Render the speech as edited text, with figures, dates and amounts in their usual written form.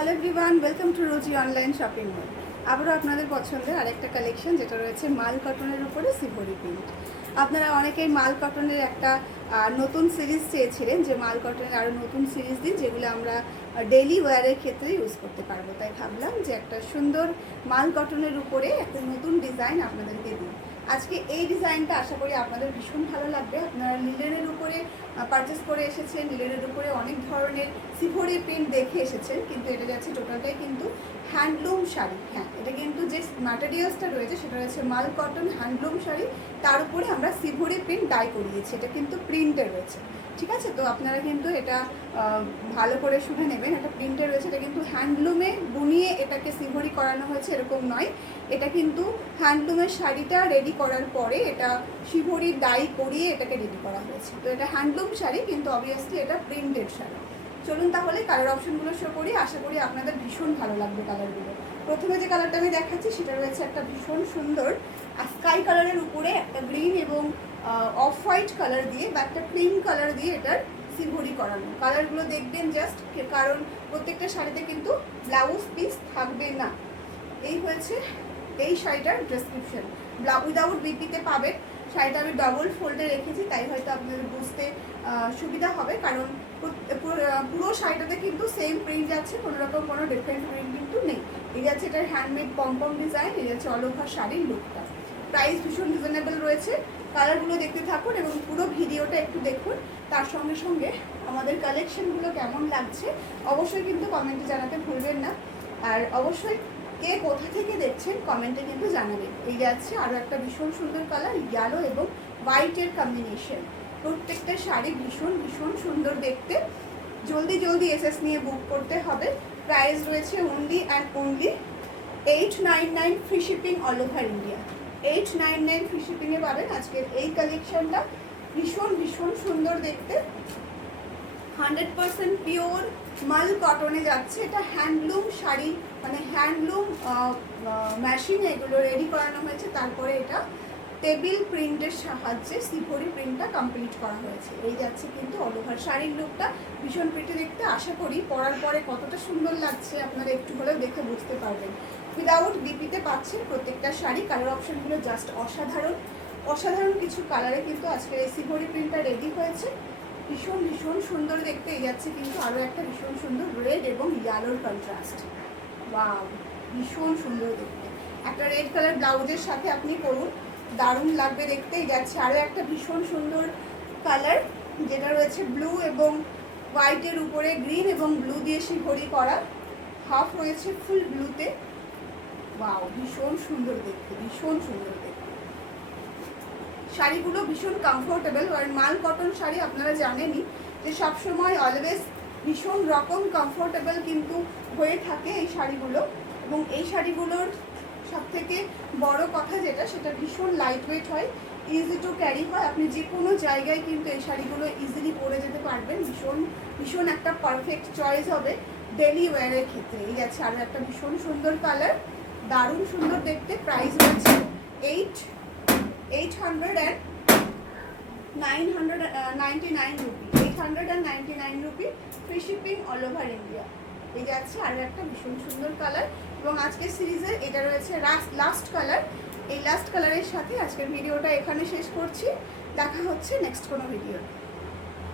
Hello everyone, welcome to Rosy online shopping mall. আবারও আপনাদের পছন্দের আরেকটা কালেকশন, যেটা রয়েছে মাল কটনের উপরে সিভরি প্রিন্ট। আপনারা অনেকেই মাল কটনের একটা নতুন সিরিজ চেয়েছিলেন, যে মাল কটনের আরও নতুন সিরিজ দিন, যেগুলো আমরা ডেইলি ওয়্যারের ক্ষেত্রে ইউজ করতে পারবো। তাই ভাবলাম যে একটা সুন্দর মাল কটনের উপরে একটা নতুন ডিজাইন আপনাদেরকে দিই। আজকে এই ডিজাইনটা আশা করি আপনাদের ভীষণ ভালো লাগবে। আপনারা লিলেনের উপরে পারচেস করে এসেছেন, লিলেনের উপরে অনেক ধরনের সিভরি প্রিন্ট দেখে এসেছেন, কিন্তু এটা যাচ্ছে টোটালটাই কিন্তু হ্যান্ডলুম শাড়ি। হ্যাঁ, এটা কিন্তু যে ম্যাটেরিয়ালসটা রয়েছে সেটা রয়েছে মাল কটন হ্যান্ডলুম শাড়ি, তার উপরে আমরা সিভরি প্রিন্ট ডাই করিয়েছি। এটা কিন্তু প্রিন্টে রয়েছে, ঠিক আছে? তো আপনারা কিন্তু এটা ভালো করে শুনে নেবেন। এটা প্রিন্টে রয়েছে, এটা কিন্তু হ্যান্ডলুমে বুনিয়ে এটাকে সিভরি করানো হয়েছে এরকম নয়। এটা কিন্তু হ্যান্ডলুমের শাড়িটা রেডি করার পরে এটা সিভরি ডাই করিয়ে এটাকে রেডি করা হয়েছে। তো এটা হ্যান্ডলুম শাড়ি, কিন্তু অবভিয়াসলি এটা প্রিন্টেড শাড়ি। চলুন তাহলে কালার অপশনগুলো শো করি। আশা করি আপনাদের ভীষণ ভালো লাগবে কালারগুলো। প্রথমে যে কালারটা আমি দেখাচ্ছি সেটা রয়েছে একটা ভীষণ সুন্দর স্কাই কালারের উপরে একটা গ্রিন এবং অফ হোয়াইট কালার দিয়ে বা একটা ক্রিম কালার দিয়ে এটার সিভরি করানো। কালারগুলো দেখবেন জাস্ট, কারণ প্রত্যেকটা শাড়িতে কিন্তু ব্লাউজ পিস থাকবে না। এই হয়েছে এই শাড়িটার ডেসক্রিপশন। উইদাউট বিপিতে পাবেন। শাড়িটা আমি ডবল ফোল্ডে রেখেছি, তাই হয়তো আপনাদের বুঝতে সুবিধা হবে, কারণ পুরো শাড়িটাতে কিন্তু সেম প্রিন্ট আছে, কোনোরকম কোনো ডিফারেন্ট প্রিন্ট কিন্তু নেই। এই যাচ্ছে এটার হ্যান্ডমেড পম্পম ডিজাইন, এই যাচ্ছে অল ওভার শাড়ির লুকটা। প্রাইস ভীষণ রিজনেবল রয়েছে। কালারগুলো দেখতে থাকুন এবং পুরো ভিডিওটা একটু দেখুন। তার সঙ্গে সঙ্গে আমাদের কালেকশনগুলো কেমন লাগছে অবশ্যই কিন্তু কমেন্টে জানাতে ভুলবেন না। আর অবশ্যই কে কোথা থেকে দেখছেন কমেন্টে কিন্তু জানাবেন। এই যাচ্ছে আরও একটা ভীষণ সুন্দর কালার, ইয়েলো এবং হোয়াইটের কম্বিনেশন। প্রত্যেকটা শাড়ি ভীষণ ভীষণ সুন্দর দেখতে। জলদি জলদি এসএস নিয়ে বুক করতে হবে। প্রাইস রয়েছে only and only 899 free shipping all over India. 899 free শিপিংয়ে পাবেন আজকের এই কালেকশনটা। ভীষণ ভীষণ সুন্দর দেখতে, 100% পিওর মাল কটনে যাচ্ছে। এটা হ্যান্ডলুম শাড়ি, মানে হ্যান্ডলুম মেশিনে এগুলো রেডি করানো হয়েছে, তারপরে এটা টেবিল প্রিন্টের সাহায্যে সিভরি প্রিন্টটা কমপ্লিট করা হয়েছে। এই যাচ্ছে কিন্তু অল ওভার শাড়ির লুকটা ভীষণ প্রিটি দেখতে। আশা করি পরার পরে কতটা সুন্দর লাগছে আপনারা একটু হলেও দেখে বুঝতে পারবেন। উইদাউট বিপিতে পাচ্ছেন প্রত্যেকটা শাড়ি। কালার অপশনগুলো জাস্ট অসাধারণ অসাধারণ কিছু কালারে কিন্তু আজকের এই সিভরি প্রিন্টটা রেডি হয়েছে। ভীষণ ভীষণ সুন্দর দেখতে। এই যাচ্ছে কিন্তু আরও একটা ভীষণ সুন্দর রেড এবং ইয়েলোর কন্ট্রাস্ট। ওয়াও, ভীষণ সুন্দর দেখতে। একটা রেড কালার ব্লাউজের সাথে আপনি পরুন, দারুণ লাগবে দেখতে। এই যাচ্ছে আরও একটা ভীষণ সুন্দর কালার, যেটা রয়েছে ব্লু এবং হোয়াইটের উপরে গ্রিন এবং ব্লু দিয়ে সিভরি করা। হাফ রয়েছে ফুল ব্লুতে। ওয়াও, ভীষণ সুন্দর দেখতে, ভীষণ সুন্দর দেখতে। শাড়িগুলো ভীষণ কমফোর্টেবল। আর মাল কটন শাড়ি আপনারা জানেনই যে সবসময় অলওয়েজ ভীষণ রকম কমফোর্টেবল কিন্তু হয়ে থাকে এই শাড়িগুলো। এবং এই শাড়িগুলোর সবথেকে বড় কথা যেটা, সেটা ভীষণ লাইট ওয়েট হয়, ইজি টু ক্যারি হয়। আপনি যে কোনো জায়গায় কিন্তু এই শাড়িগুলো ইজিলি পরে যেতে পারবেন। ভীষণ ভীষণ একটা পারফেক্ট চয়েস হবে ডেলি ওয়্যারের ক্ষেত্রে। এই আছে আরও একটা ভীষণ সুন্দর কালার, দারুণ সুন্দর দেখতে। প্রাইস রয়েছে 899 rupee, 899 rupee free shipping all over India. এই যাচ্ছে আরও একটা ভীষণ সুন্দর কালার। এবং আজকের সিরিজের এটা রয়েছে লাস্ট কালার। এই লাস্ট কালারের সাথে আজকের ভিডিওটা এখানে শেষ করছি। দেখা হচ্ছে নেক্সট কোনো ভিডিও।